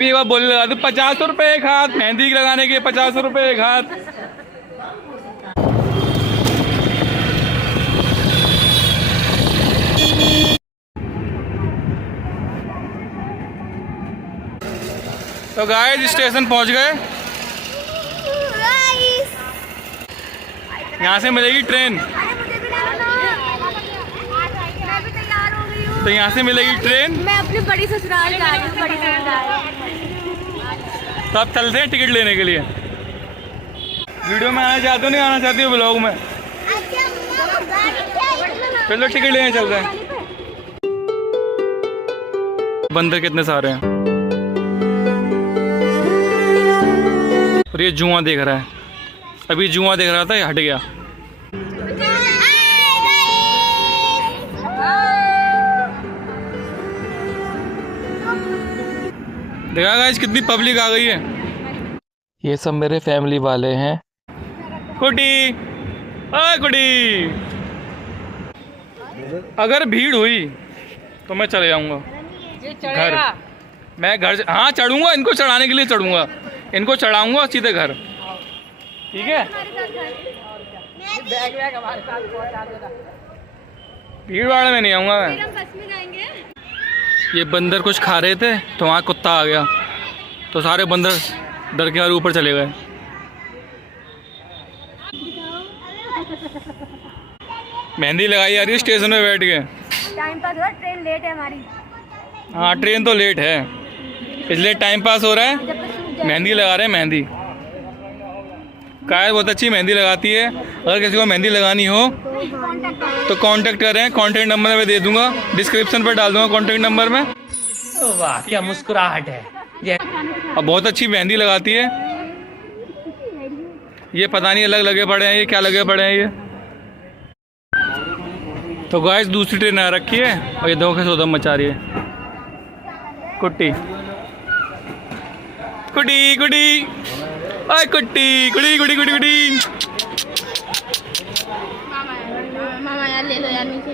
एक बार बोल लगा दो 50 रुपए एक हाथ, मेहंदी लगाने के 50 रुपए एक हाथ। तो गाइस स्टेशन पहुंच गए। यहाँ से मिलेगी ट्रेन, तो यहाँ से मिलेगी ट्रेन। मैं अपनी बड़ी ससुराल जा रही हूँ, बड़ी ससुराल। तो आप चलते हैं टिकट लेने के लिए। वीडियो में आना चाहते हो नहीं आना चाहती हो ब्लॉग में? चलो टिकट लेने चलते हैं। बंदर कितने सारे हैं और ये जुआ देख रहा है। अभी जुआ देख रहा था, ये हट गया। देखा गाइस कितनी पब्लिक आ गई है। ये सब मेरे फैमिली वाले हैं। कुटी, ओए कुटी, अगर भीड़ हुई तो मैं चले जाऊंगा घर। मैं घर, हाँ चढ़ूंगा, इनको चढ़ाने के लिए चढ़ूंगा, इनको चढ़ाऊंगा सीधे घर। ठीक है, भीड़ भाड़ में नहीं आऊंगा मैं। ये बंदर कुछ खा रहे थे तो वहाँ कुत्ता आ गया, तो सारे बंदर डर के और ऊपर चले गए। मेहंदी लगाई जा रही है स्टेशन में बैठ के। टाइम पास हो रहा है, ट्रेन लेट है हमारी। हाँ ट्रेन तो लेट है, इसलिए टाइम पास हो रहा है। मेहंदी लगा रहे हैं, मेहंदी काय बहुत अच्छी मेहंदी लगाती है। अगर किसी को मेहंदी लगानी हो तो कांटेक्ट करें, कांटेक्ट नंबर मैं दे दूंगा, डिस्क्रिप्शन पर डाल दूंगा कांटेक्ट नंबर में। वाह क्या मुस्कुराहट है। अब बहुत अच्छी मेहंदी लगाती है। ये पता नहीं अलग लगे पड़े हैं, ये क्या लगे पड़े हैं ये। तो गाइस दूसरी ट्रेन आ रखी है और ये धोखे सौदा मचा रही है। कुट्टी कुटी कुटी, ओए कुट्टी कुटी कुटी कुटी कुटी। मामा यार ले लो यार नीचे।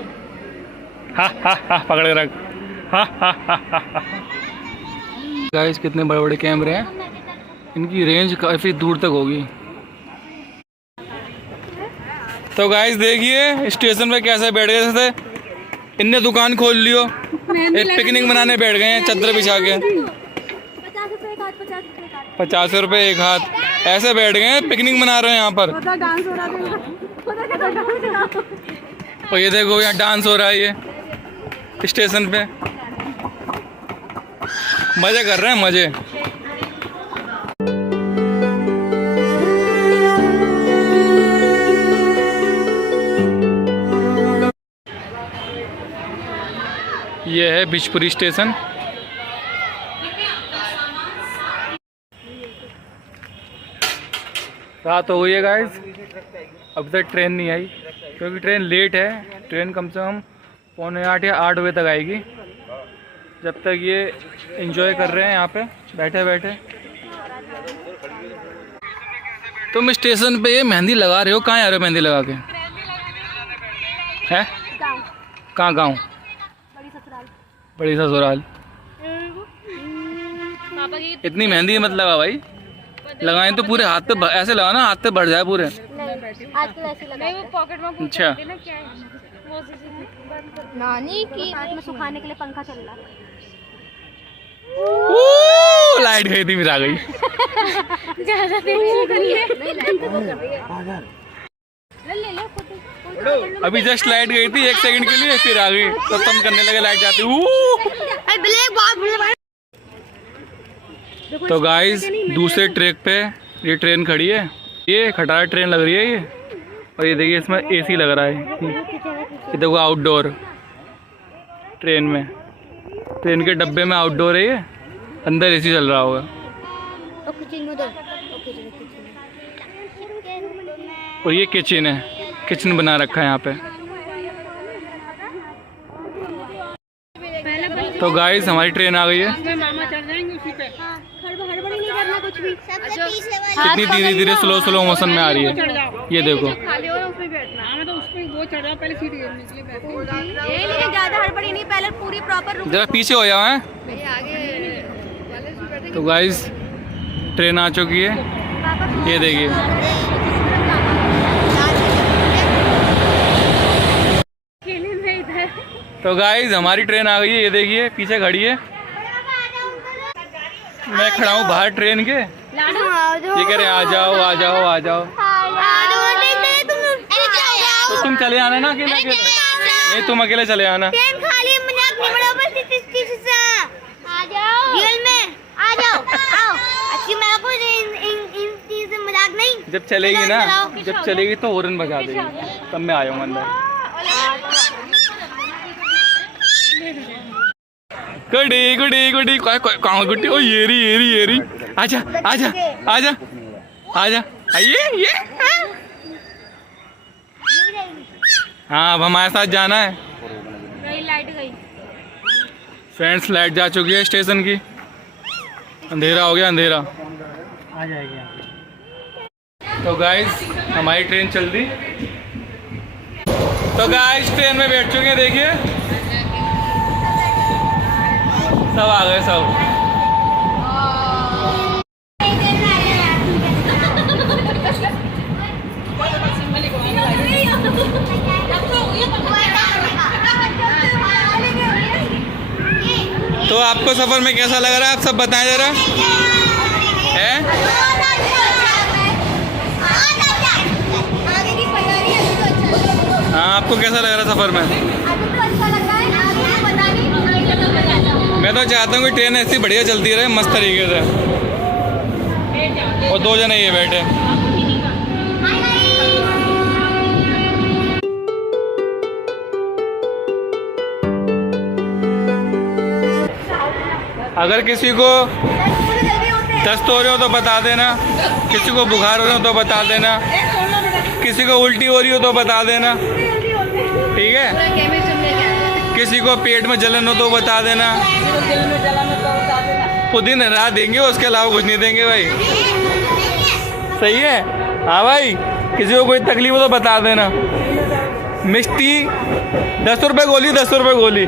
हा हा हा पकड़ के रख। हा हा हा हा। गाइस कितने बड़े बड़े कैमरे हैं, इनकी रेंज काफ़ी दूर तक होगी। तो गाइस देखिए स्टेशन पे कैसे बैठ गए थे, इनने दुकान खोल लियो, एक पिकनिक मनाने बैठ गए हैं चादर बिछा के। 50 रुपए एक हाथ, ऐसे बैठ गए हैं, पिकनिक मना रहे हैं यहाँ पर। डांस हो रहा था। और ये देखो यहाँ डांस हो रहा है, ये स्टेशन पे मजे कर रहे हैं, मजे। ये है बिजपुरी स्टेशन। रात हो गई है गाइस, अभी तक ट्रेन नहीं आई क्योंकि ट्रेन लेट है। ट्रेन कम से कम 7:45 या 8 बजे तक आएगी। जब तक ये एंजॉय कर रहे हैं यहाँ पे बैठे बैठे। तुम स्टेशन पे ये मेहंदी लगा रहे हो, कहाँ आ रहे हो मेहंदी लगा के? है कहाँ गाँव? बड़ी ससुराल। इतनी मेहंदी मत लगा भाई, लगाएं तो पूरे हाथ पे ऐसे लगा ना, हाथ पे बढ़ जाए पूरे। अच्छा नानी की में सुखाने के लिए पंखा चल रहा है। लाइट गई थी, फिर आ गई। अभी जस्ट लाइट गई थी 1 सेकंड के लिए, फिर आ गई, तो कम करने लगे लाइट जाती। तो गाइस दूसरे ट्रैक पे ये ट्रेन खड़ी है, ये खटारा ट्रेन लग रही है ये। और ये देखिए इसमें एसी लग रहा है, ये देखो आउटडोर ट्रेन में, ट्रेन के डब्बे में आउटडोर है ये, अंदर एसी चल रहा होगा। और ये किचन है, किचन बना रखा है यहाँ पे। तो गाइस हमारी ट्रेन आ गई है। कितनी धीरे धीरे स्लो मोशन में आ रही है, ये देखो। ज्यादा हड़बड़ी नहीं, पहले पूरी प्रॉपर। जरा पीछे हो जाओ हैं। तो गाइस ट्रेन आ चुकी है, ये देखिए। तो गाइस हमारी ट्रेन आ गई है, ये देखिए पीछे खड़ी है। मैं खड़ा हूँ बाहर ट्रेन के, ये कह रहे आ जाओ आ जाओ आ जाओ। तो तुम चले आना ना अकेले अकेले, नहीं तुम अकेले चले आना। जब चलेगी ना, जब चलेगी तो हॉर्न बजा देगी, तब मैं आया हूँ अंदर। गुडी गुडी गुडी कहाँ गुड्डी? ओ ये रही। आजा आजा आजा आजा, ये हाँ अब हमारे साथ जाना है। लाइट गई फ्रेंड्स, लाइट जा चुकी है स्टेशन की, अंधेरा हो गया अंधेरा। आ जाएगी। तो गाइस हमारी ट्रेन चल दी। तो गाइस ट्रेन में बैठ चुके हैं, देखिए सब आ गए सब। तो आपको सफर में कैसा लग रहा है, आप सब बताएं जरा। है हाँ, आपको कैसा लग रहा है सफर में? मैं तो चाहता हूँ कि ट्रेन ऐसी बढ़िया चलती रहे, मस्त तरीके से। और 2 जने ये बैठे। अगर किसी को दस्त हो रही हो तो बता देना, किसी को बुखार हो रहा हो तो बता देना, किसी को उल्टी हो रही हो तो बता देना, ठीक है। किसी को पेट में जलन हो तो बता देना। पुदीना रात देंगे, उसके अलावा कुछ नहीं देंगे भाई, सही है। हाँ भाई, किसी को कोई तकलीफ हो तो बता देना। मिष्टी 10 रुपये गोली, 10 रुपये गोली।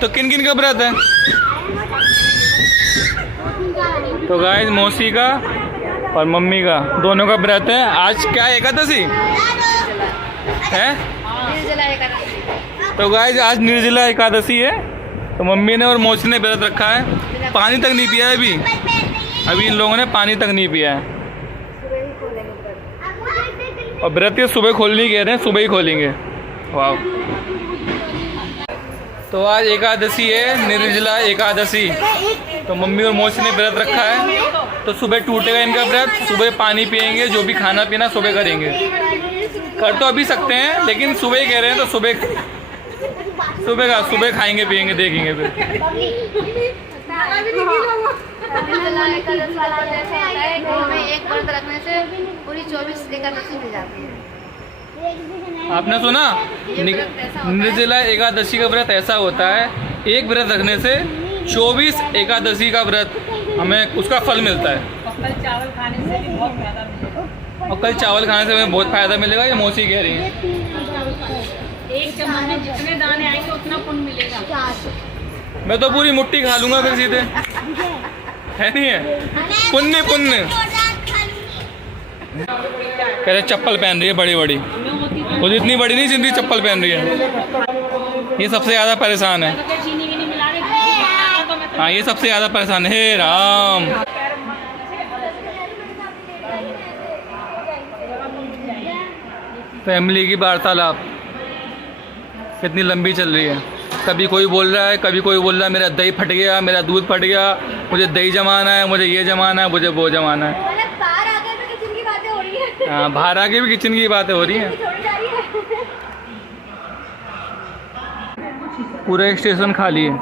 तो किन किन का व्रत है? तो गाइस मौसी का और मम्मी का दोनों का व्रत है। आज क्या एकादशी है? तो गाइस आज निर्जला एकादशी है। तो मम्मी ने और मौसी ने व्रत रखा है, पानी तक नहीं पिया है अभी इन लोगों ने पानी तक नहीं पिया है। और व्रत ये सुबह खोलने कह रहे हैं, सुबह ही खोलेंगे। वाह। तो आज एकादशी है, निर्जला एकादशी। तो मम्मी और मौसी ने व्रत रखा है, तो सुबह टूटेगा इनका व्रत। सुबह पानी पियेंगे, जो भी खाना पीना सुबह करेंगे। कर तो अभी सकते हैं, लेकिन सुबह ही कह रहे हैं, तो सुबह खाएंगे पियेंगे, देखेंगे फिर। एक व्रत रखने से पूरी 24 एकादशी मिल जाती है। आपने सुना? निर्जला एकादशी का व्रत ऐसा होता है, एक व्रत रखने से 24 एकादशी का व्रत हमें उसका फल मिलता है। और कल चावल खाने से भी बहुत फायदा मिलेगा। और कल चावल खाने से हमें बहुत फायदा मिलेगा, ये मौसी कह रही है। एक चम्मच में जितने दाने आएंगे उतना पुण्य मिलेगा। मैं तो पूरी मुट्ठी खा लूंगा फिर सीधे, है नहीं है? पुण्य पुण्य। कह रहे चप्पल पहन रही है बड़ी बड़ी, वो इतनी बड़ी नहीं जितनी चप्पल पहन रही है। ये सबसे ज़्यादा परेशान है। हाँ, ये सबसे ज़्यादा परेशान है। हे राम। फैमिली की वार्तालाप कितनी लंबी चल रही है। कभी कोई बोल रहा है, कभी कोई बोल रहा है मेरा दही फट गया, मेरा दूध फट गया, मुझे दही जमाना है, मुझे ये जमाना है, मुझे वो जमाना है। हाँ, बाहर आके भी किचन की बातें हो रही हैं। पूरा एक स्टेशन खाली है।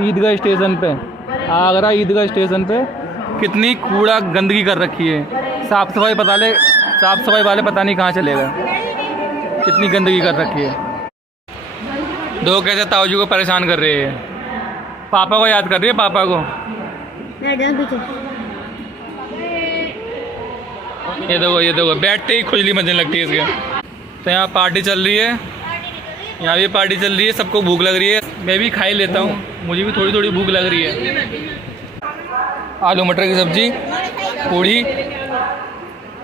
ईदगाह स्टेशन पे, आगरा ईदगाह स्टेशन पे कितनी कूड़ा गंदगी कर रखी है। साफ़ सफाई वाले पता नहीं कहाँ चले गए, कितनी गंदगी कर रखी है। दो कैसे ताऊजी को परेशान कर रहे हैं, पापा को याद कर रही है, पापा को। ये देखो बैठते ही खुजली मचने लगती है इसके। तो यहाँ पार्टी चल रही है, यहाँ भी पार्टी चल रही है, सबको भूख लग रही है। मैं भी खा ही लेता हूँ, मुझे भी थोड़ी थोड़ी भूख लग रही है। आलू मटर की सब्जी, पूड़ी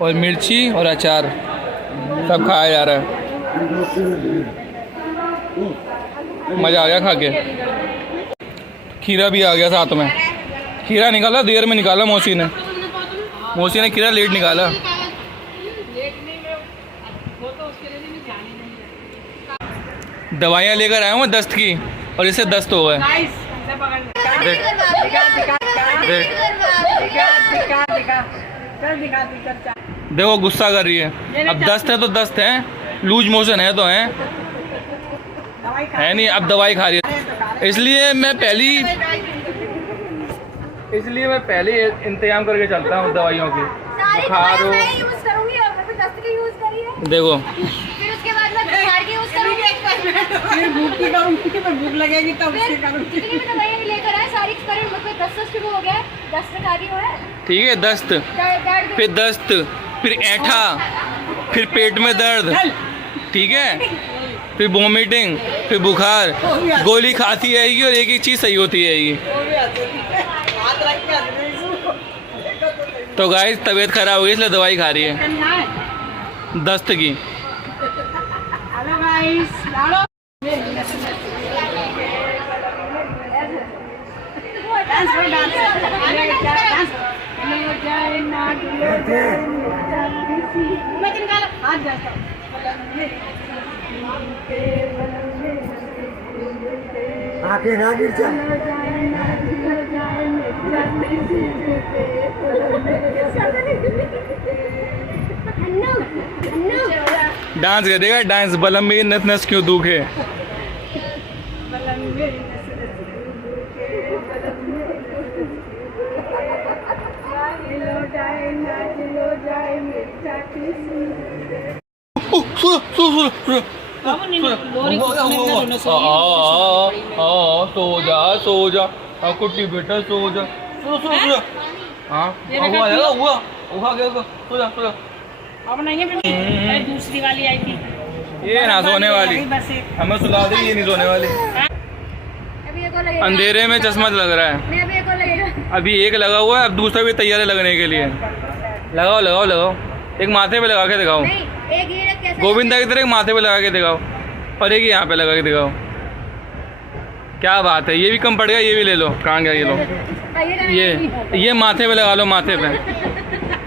और मिर्ची और अचार सब खाया जा रहा है। मज़ा आ गया खा के। खीरा भी आ गया साथ में। खीरा निकाला देर में निकाला मौसी ने खीरा लेट निकाला। दवाइयाँ लेकर आया हूँ दस्त की, और इससे दस्त हो गए। देखो गुस्सा कर रही है। अब दस्त है तो दस्त है, लूज मोशन है तो है नहीं। अब दवाई खा रही है, इसलिए मैं पहले इंतजाम करके चलता हूँ दवाइयों की। बुखार हो, देखो फिर उसके बाद मैं बुखार की यूज करूंगी। फिर भूख लगेगी तब उसके करूंगी। दवाइयां लेकर आए सारी, मुझे दस्त शुरू हो गया, दस्त खा रही हो। ठीक है, दस्त, फिर ऐंठा, फिर पेट में दर्द, ठीक है, फिर वोमिटिंग, फिर बुखार। गोली खाती रहेगी और एक चीज़ सही होती रहेगी। तो गाइस तबीयत खराब हो गई इसलिए दवाई खा रही है दस्त की। आके ना गिर जा। डांस करेगा, डांस। बलम में नस नस क्यों दुखे। सो जा कुट्टी बेटा, सो जा। हाँ सो जा। अब नहीं है, दूसरी वाली आई थी, ये ना सोने वाली, हमें सुला दी, ये नहीं सोने वाली। अंधेरे में चश्मा लग रहा है। अभी एक लगा हुआ है, अब दूसरा भी तैयार है लगने के लिए। लगाओ, एक माथे पे लगा के दिखाओ। गोविंदा की तरह एक माथे पे लगा के दिखाओ, और एक यहाँ पे लगा के दिखाओ। क्या बात है, ये भी कम पड़ गया, ये भी ले लो। कहाँ गया ये लो, ये माथे पे लगा लो, माथे पे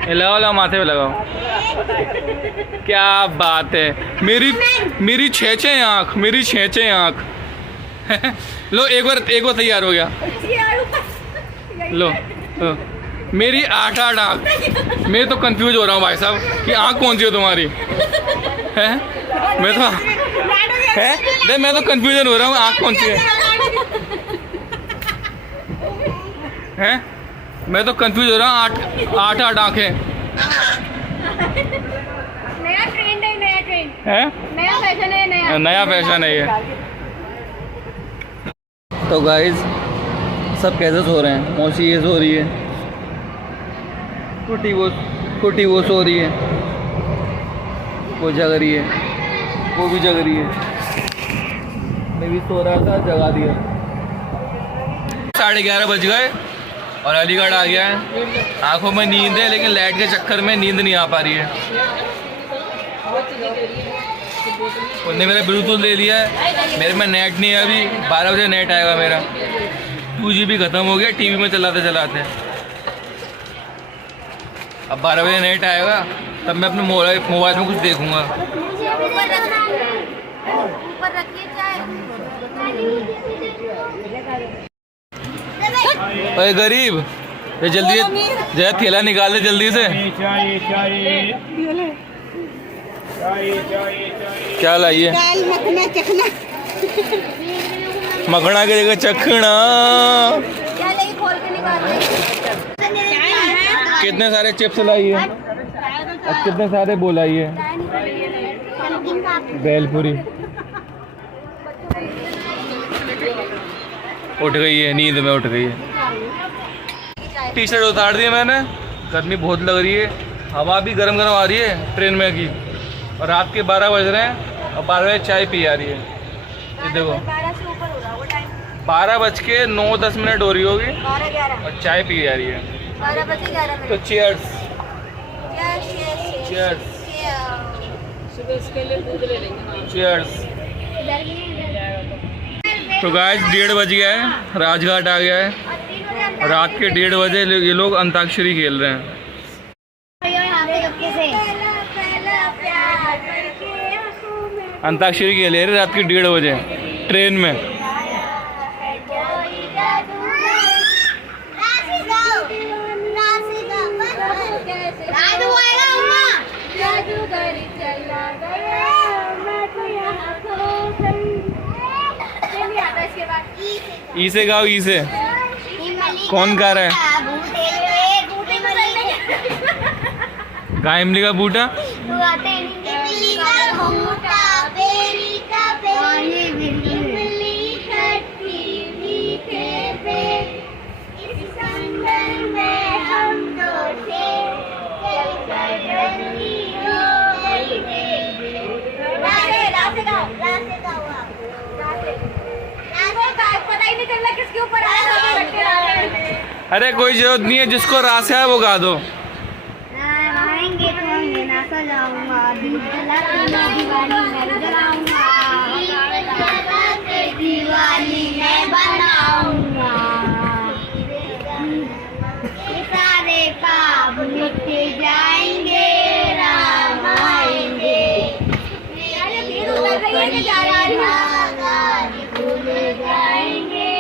ये लगाओ, माथे पे लगाओ। क्या बात है, मेरी छेचे आँख। लो एक बार तैयार हो गया। लो मेरी 8 आँख। मैं तो कंफ्यूज हो रहा हूँ भाई साहब कि आँख कौन सी है तुम्हारी, है? मैं तो कंफ्यूजन हो रहा हूँ, आँख कौन सी है? मैं तो कंफ्यूज हो रहा हूँ। 8 आँखें। नया ट्रेंड है, नया फैशन है ये। तो गाइस सब कैसे सो रहे हैं। मौसी ये सो रही है, कुटी वो सो रही है, वो जग रही है, वो भी जग रही है। मैं भी सो रहा था, जगा दिया। 11:30 बज गए और अलीगढ़ आ गया है। आंखों में नींद है, लेकिन लाइट के चक्कर में नींद नहीं आ पा रही है। उन्होंने मेरा ब्लूटूथ ले लिया है, मेरे में नेट नहीं है अभी। 12 बजे नेट आएगा मेरा। 2 GB ख़त्म हो गया टीवी में चलाते। अब 12 बजे नेट आएगा, तब मैं अपने मोबाइल में कुछ देखूंगा। अरे गरीब, ये जल्दी जरा थैला निकाल दे जल्दी से। क्या लाइए? मखना की जगह चखना। क्या लेगी खोल के निकाल दे। कितने सारे चिप्स लाई है और कितने सारे बोलाई है भेलपुरी। उठ गई है, नींद में उठ गई है। टी शर्ट उतार दी है मैंने, गर्मी बहुत लग रही है, हवा भी गरम गरम आ रही है ट्रेन में की। और रात के 12 बज रहे हैं और 12 बजे चाय पी आ रही है। ये देखो 12 से ऊपर हो रहा है वो टाइम। 12:09-10 होगी 12-11 और चाय पी आ रही है। 12 बजे 11 मिनट। तो चीयर्स। Cheers. चीयर्स सुबह इसके लिए दूध ले लेंगे। चीयर्स। तो गाइस 1:30 बज गया है, राजघाट आ गया है। रात के 1:30 बजे ये लोग अंताक्षरी खेल रहे हैं। अंताक्षरी खेल रहे हैं रात के 1:30 बजे ट्रेन में। ई से गाओ, ई से। कौन गा रहा है? गा इमली का बूटा। पता ही नहीं चल रहा किसके ऊपर अरे कोई जरूरत नहीं है, जिसको रास है वो गा दो। आएंगे तो मैं नाचा जाऊंगा, दिवाली मैं बनाऊंगा, सारे पाप मिट जाएंगे, राम आएंगे, भूल जाएंगे,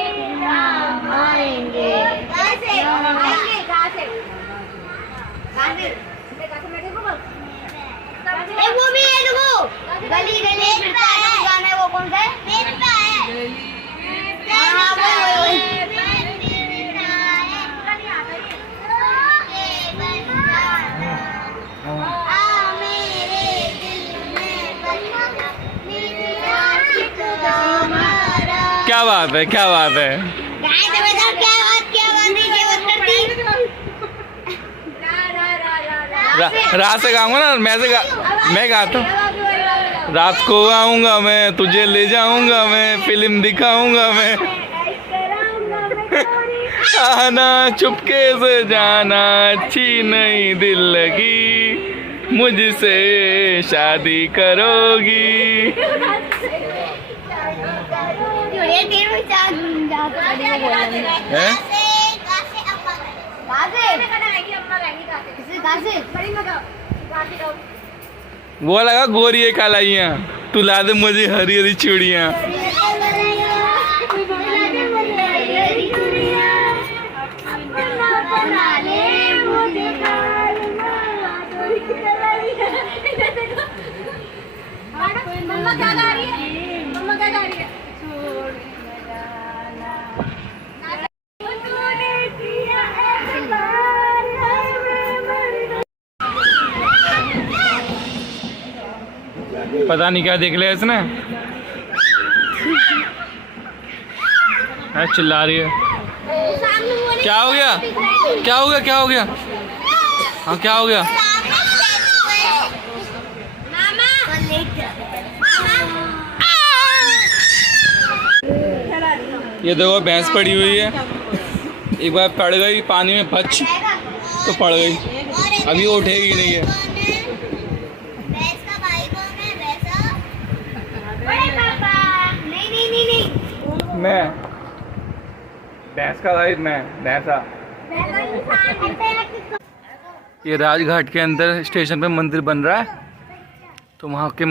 राम आएंगे। वो भी है देखो, गली गली फिरता है गाना, वो कौन सा है? क्या बात है, क्या बात है। रात से गाऊंगा ना, मैं गाता हूँ। रात को आऊंगा मैं, तुझे ले जाऊंगा मैं, फिल्म दिखाऊंगा मैं, आना चुपके से जाना, अच्छी नहीं दिल लगी, मुझसे शादी करोगी। हैं? वो लगा गोरी कालाइया, तू ला दे मुझे हरी हरी चूड़ियाँ। मम्मा क्या गा रही है? मम्मा क्या गा रही है? पता नहीं क्या देख लिया इसने, चिल्ला रही है। क्या हो गया, क्या हो गया, क्या हो गया? हाँ क्या हो गया? ये देखो भैंस पड़ी हुई है, एक बार पड़ गई पानी में फच तो पड़ गई, अभी वो उठेगी नहीं है। मैं भैंस का भाई, मैं भैंसा। ये राजघाट के अंदर स्टेशन पे मंदिर बन रहा है, तो वहाँ के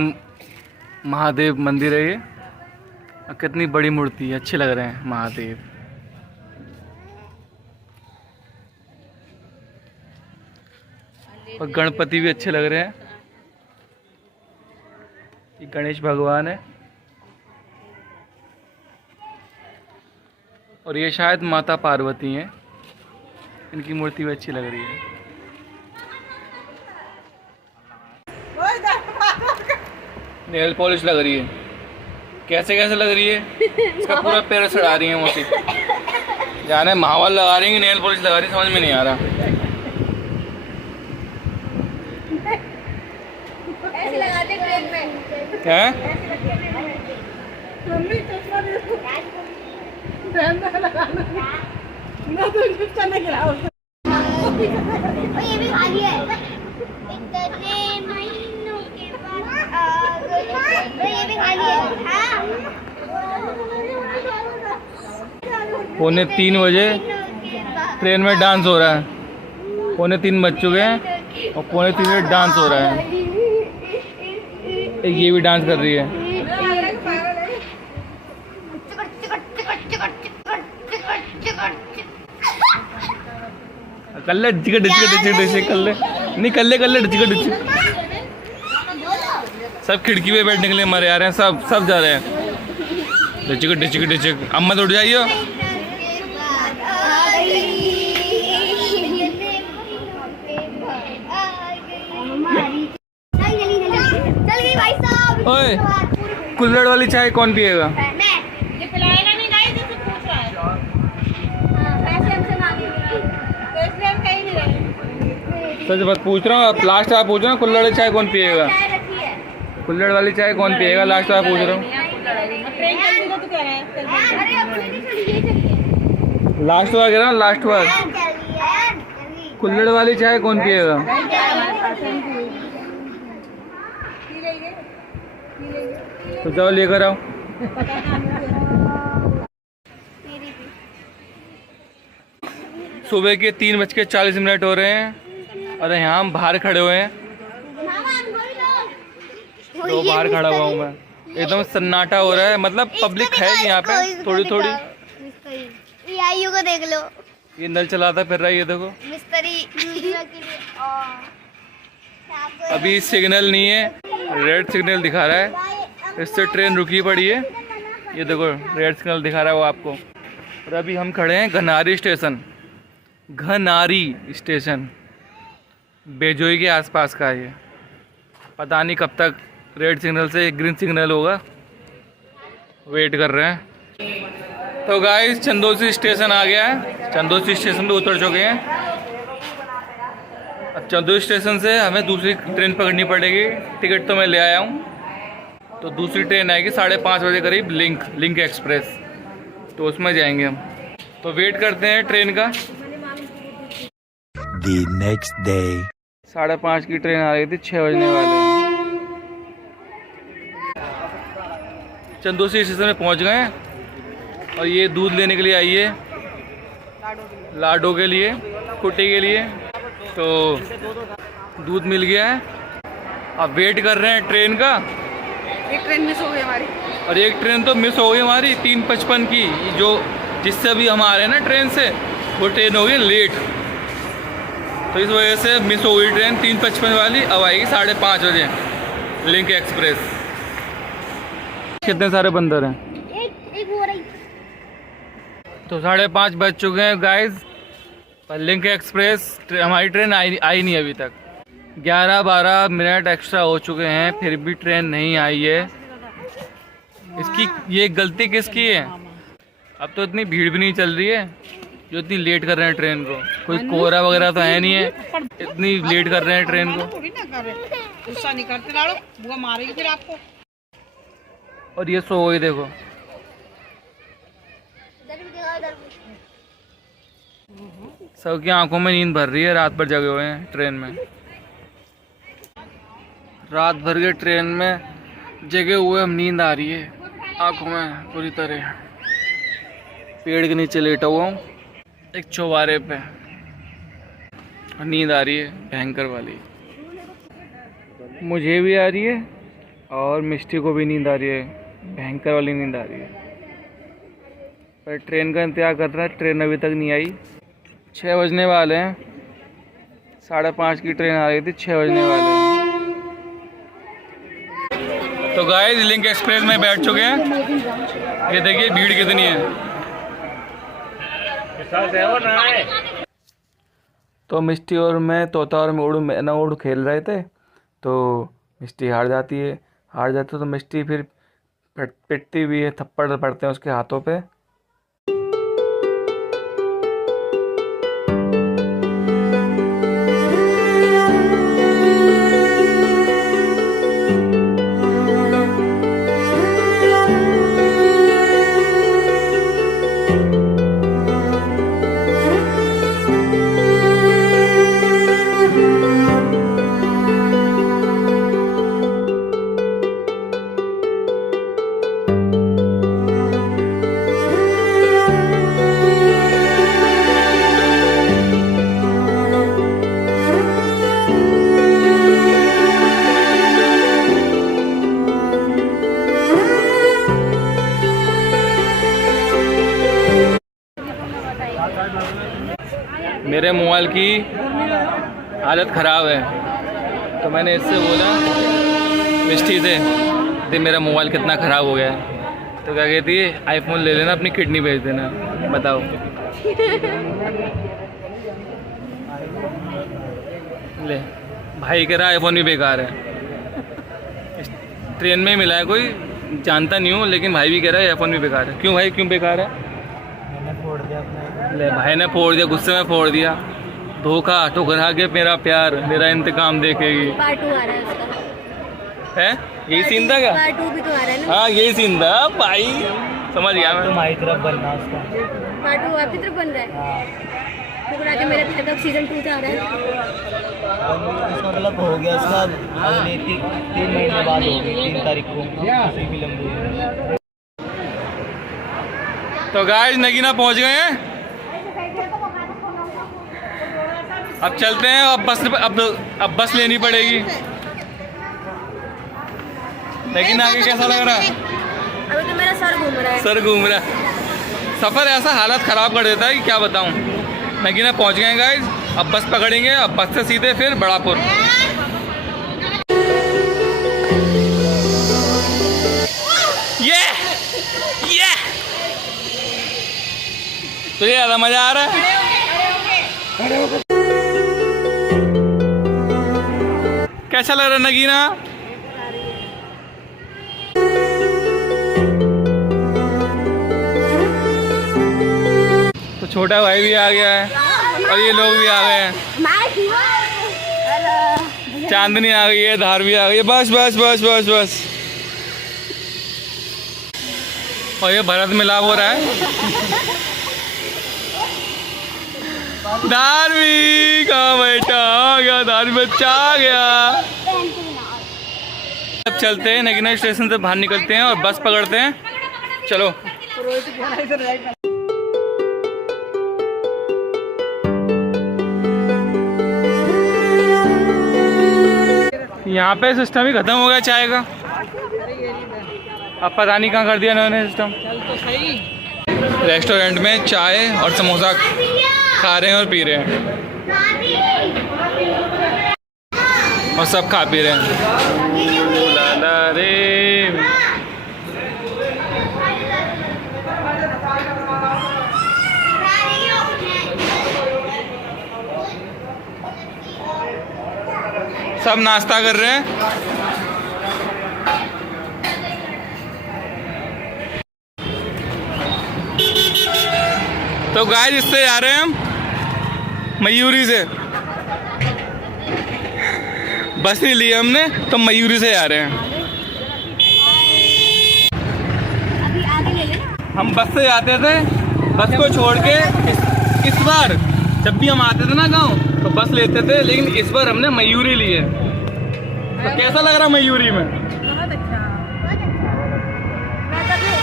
महादेव मंदिर है ये। कितनी बड़ी मूर्ति है, अच्छे लग रहे हैं महादेव। और गणपति भी अच्छे लग रहे हैं। ये गणेश भगवान है। और ये शायद माता पार्वती हैं, इनकी मूर्ति भी अच्छी लग रही है। नेल पॉलिश लग रही है, कैसे कैसे लग रही है, इसका पूरा पैर सड़ा रही है मोती। जाने माहौल लगा रही है, नेल पॉलिश लगा रही है, समझ में नहीं आ रहा। ऐसे लगाते ट्रेन में। क्या है? और ये भी खाली है। इतने महीनों के बाद आ गई। और ये भी खाली है। हाँ। 2:45 बजे ट्रेन में डांस हो रहा है। 2:45 बज चुके हैं और 2:45 में डांस हो रहा है। ये भी डांस कर रही है। कर ले डिचक डिचक डिचक डिचक कर ले, नहीं कर ले डिचक डिचक। सब खिड़की पे बैठने के लिए मरे आ रहे हैं, सब जा रहे हैं। डिचक डिचक डिचक। अम्मा तो उठ जाइयो। ओए, कुल्हड़ वाली चाय कौन पिएगा? ये पिलाएगा नहीं गाइस, जैसे पूछ रहा है। पैसे हमसे मांगे तो इसलिए हम कहीं नहीं रहे। सच बात पूछ रहा हूँ, आप लास्ट आप पूछ रहे हो कुल्हड़ वाली चाय कौन पिएगा? चाय रखी है। कुल्हड़ वाली चाय कौन पिएगा? लास्ट आप पूछ रहा हूँ। ट्रेन चलती तो कह रहे हैं। अरे अपने नहीं चली, ये चलिए। लास्ट बार कह रहा हूँ, लास्ट बार। चलिए। कुल्हड़ वाली चाय कौन पिएगा? तो जाओ लेकर आओ। सुबह के 3:40 हो रहे हैं और यहाँ हम बाहर खड़े हुए हैं। तो बाहर खड़ा हुआ हूँ मैं, एकदम सन्नाटा हो रहा है, मतलब पब्लिक है यहाँ पे थोड़ी थोड़ी। आईयू को देख लो, ये नल चलाता फिर रहा है, ये देखो। मिस्त्री अभी सिग्नल नहीं है, रेड सिग्नल दिखा रहा है, इससे ट्रेन रुकी पड़ी है। ये देखो रेड सिग्नल दिखा रहा है वो आपको। और अभी हम खड़े हैं घनारी स्टेशन। घनारी स्टेशन बेजोई के आसपास का है ये। पता नहीं कब तक रेड सिग्नल से ग्रीन सिग्नल होगा, वेट कर रहे हैं। तो गाइस चंदौसी स्टेशन आ गया है, चंदौसी स्टेशन पे उतर चुके हैं। अब चंदौसी स्टेशन से हमें दूसरी ट्रेन पकड़नी पड़ेगी। टिकट तो मैं ले आया हूँ, तो दूसरी ट्रेन आएगी 5:30 बजे करीब, लिंक एक्सप्रेस, तो उसमें जाएंगे हम। तो वेट करते हैं ट्रेन का। The next day. 5:30 की ट्रेन आ रही थी, 6 बजने वाले हैं। चंदौसी स्टेशन में पहुँच गए हैं और ये दूध लेने के लिए आई है, लाडो के लिए, कुटी के लिए। तो दूध मिल गया है, अब वेट कर रहे हैं ट्रेन का। एक ट्रेन मिस हो गई हमारी, और एक ट्रेन तो मिस हो गई हमारी 3:55 की, जो जिससे अभी हम आ रहे हैं ना ट्रेन से, वो ट्रेन हो गई लेट। तो इस वजह से मिस हो गई ट्रेन 3:55 वाली। अब आएगी 5:30 बजे लिंक एक्सप्रेस। कितने सारे बंदर हैं। एक हो रही। तो 5:30 बज चुके हैं गाइस, पर लिंक एक्सप्रेस हमारी ट्रेन आई नहीं अभी तक। 11-12 मिनट एक्स्ट्रा हो चुके हैं, फिर भी ट्रेन नहीं आई है। इसकी ये गलती किसकी है? अब तो इतनी भीड़ भी नहीं चल रही है जो इतनी लेट कर रहे हैं ट्रेन को। कोई कोहरा वगैरह तो है नहीं है, इतनी लेट कर रहे हैं ट्रेन को। गुस्सा नहीं करते लाड़ो, बुआ मारेगी फिर आपको। और ये सो गई देखो। सबकी आंखों में नींद भर रही है, रात भर जगे हुए हैं ट्रेन में। रात भर के ट्रेन में जगे हुए हम, नींद आ रही है आंखों में पूरी तरह। पेड़ के नीचे लेटा हुआ हूँ एक चौबारे पे, नींद आ रही है भयंकर वाली। मुझे भी आ रही है और मिष्टी को भी नींद आ रही है, भयंकर वाली नींद आ रही है। पर ट्रेन का इंतजार कर रहा है, ट्रेन अभी तक नहीं आई। 6 बजने वाले हैं, 5:30 की ट्रेन आ रही थी, 6 बजने वाले हैं। तो गाइस लिंक एक्सप्रेस में बैठ चुके हैं। ये देखिए भीड़ कितनी है, तो मिष्टी और मैं, तोता और मैना उड़ू खेल रहे थे, तो मिष्टी हार जाती है। तो मिष्टी फिर पिटती भी है, थप्पड़ पड़ते हैं उसके हाथों पे। मेरे मोबाइल की हालत ख़राब है, तो मैंने इससे बोला मिष्टी से, कि मेरा मोबाइल कितना ख़राब हो गया है। तो क्या कहती है, आईफोन ले लेना, अपनी किडनी भेज देना। बताओ। ले भाई कह रहा आईफोन भी बेकार है। ट्रेन में मिला है, कोई जानता नहीं हूँ, लेकिन भाई भी कह रहा है आईफोन भी बेकार है। क्यों भाई, क्यों बेकार है? ले भाई ने फोड़ दिया, गुस्से में फोड़ दिया। धोखा ठुकरा के मेरा प्यार, मेरा इंतकाम देखेगी। पार्ट 2 आ रहा है उसका। है यही सीन था क्या? पार्ट 2 भी तो आ रहा है ना। हाँ यही सीन था भाई, समझ गया मैं। तुम्हारी तरफ बनना उसका। पार्ट 2 आपकी तरफ बन रहा है। ठुकरा के मेरा प्यार का सीजन 2 आ रहा है। इसका मतलब हो गया उसका अगले 3 महीने बाद होगी, 3 तारीख को दूसरी फिल्म होगी। तो गाइस नगीना पहुंच गए हैं, अब चलते हैं। अब बस लेनी पड़ेगी। लेकिन आगे कैसा लग रहा है? अभी तो मेरा सर घूम रहा है। सर घूम रहा है। सफ़र ऐसा हालत ख़राब कर देता है कि क्या बताऊं। नगीना पहुंच गए हैं गाइस, अब बस पकड़ेंगे। अब बस से सीधे फिर बड़ापुर। ये तो ये ज़्यादा मज़ा आ रहा है। कैसा लग रहा है नगीना? तो छोटा भाई भी आ गया है और ये लोग भी आ गए हैं। चांदनी आ गई है, धार भी आ गई है। बस बस बस बस बस। और ये भरत मिलाप हो रहा है। धार्मिक बेटा आ गया, धार्मिक बच्चा आ गया। अब चलते हैं, नगीना स्टेशन से बाहर निकलते हैं और बस पकड़ते हैं। चलो। यहाँ पे सिस्टम ही खत्म हो गया चाय का। अब पता नहीं कहाँ कर दिया इन्होंने सिस्टम। रेस्टोरेंट में चाय और समोसा खा रहे हैं और पी रहे हैं, और सब खा पी रहे हैं। लाला रे सब नाश्ता कर रहे हैं। तो गाइस इससे जा रहे हैं हम मयूरी से। बस नहीं ली हमने, तो मयूरी से जा रहे हैं। अभी आगे ले लेना। हम बस से जाते थे, बस को छोड़ के इस बार जब भी हम आते थे ना गांव, तो बस लेते थे, लेकिन इस बार हमने मयूरी ली है। तो कैसा लग रहा मयूरी में? बहुत अच्छा।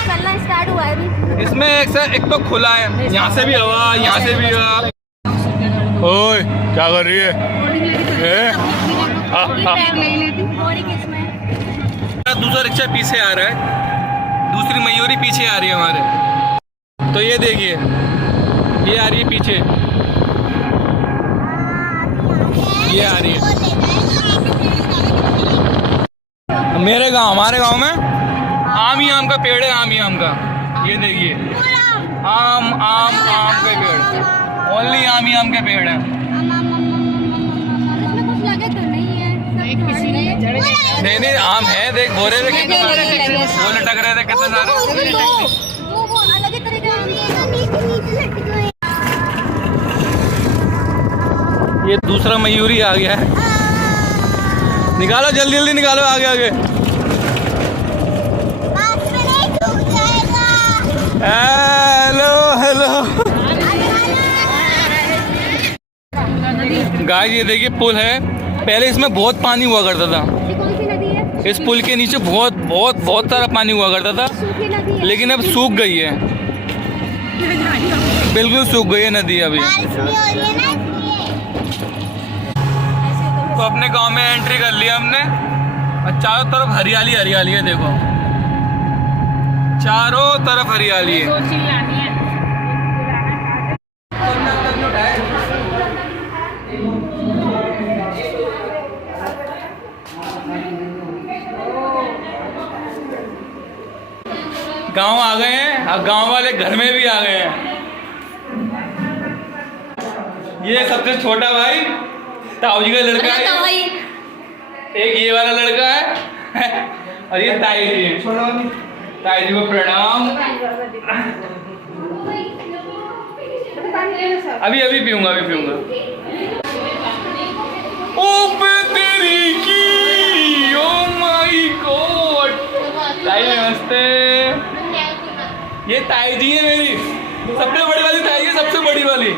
चलना स्टार्ट हुआ है अभी। इसमें एक तो खुला है, यहाँ से भी हवा, यहाँ से भी हवा। ओए क्या कर रही है? दूसरा रिक्शा पीछे आ रहा है, दूसरी मयूरी पीछे आ रही है हमारे। तो ये देखिए, ये आ रही है पीछे, ये आ रही है। हमारे गांव में आम ही आम का पेड़ है, आम ही आम का। ये देखिए आम आम आम के पेड़, ओनली आम ही आम के पेड़ हैं। इसमें कुछ लगे तो नहीं है, किसी ने नहीं नहीं आम है, देख बोरे थे कितने सारे, वो लटक रहे थे कितने सारे। वो अलग ही तरह के आम है, नीचे लटके हुए। ये दूसरा मयूरी आ गया है, निकालो जल्दी जल्दी निकालो, आगे आगे। हेलो हेलो गाइस, ये देखिए पुल है, पहले इसमें बहुत पानी हुआ करता था। ये कौन सी नदी है? इस पुल के नीचे बहुत बहुत बहुत सारा पानी हुआ करता था, सूखी नदी है। लेकिन अब सूख गई है, बिल्कुल सूख गई है नदी अभी। बारिश नहीं हो रही है ना इसलिए। तो अपने गांव में एंट्री कर लिया हमने, और चारों तरफ हरियाली हरियाली है, देखो चारों तरफ हरियाली है। दो चीज लानी है। गांव आ गए हैं, और गांव वाले घर में भी आ गए हैं। ये सबसे छोटा भाई ताऊ जी का लड़का है, एक ये वाला लड़का है और ये ताई जी है। ताई जी को प्रणाम। अभी अभी पीऊंगा, अभी पीऊंगा। ओ तेरी की, ओ माय गॉड। ताई नमस्ते। ये ताई जी है मेरी, सबसे बड़ी वाली ताई है, सबसे बड़ी वाली।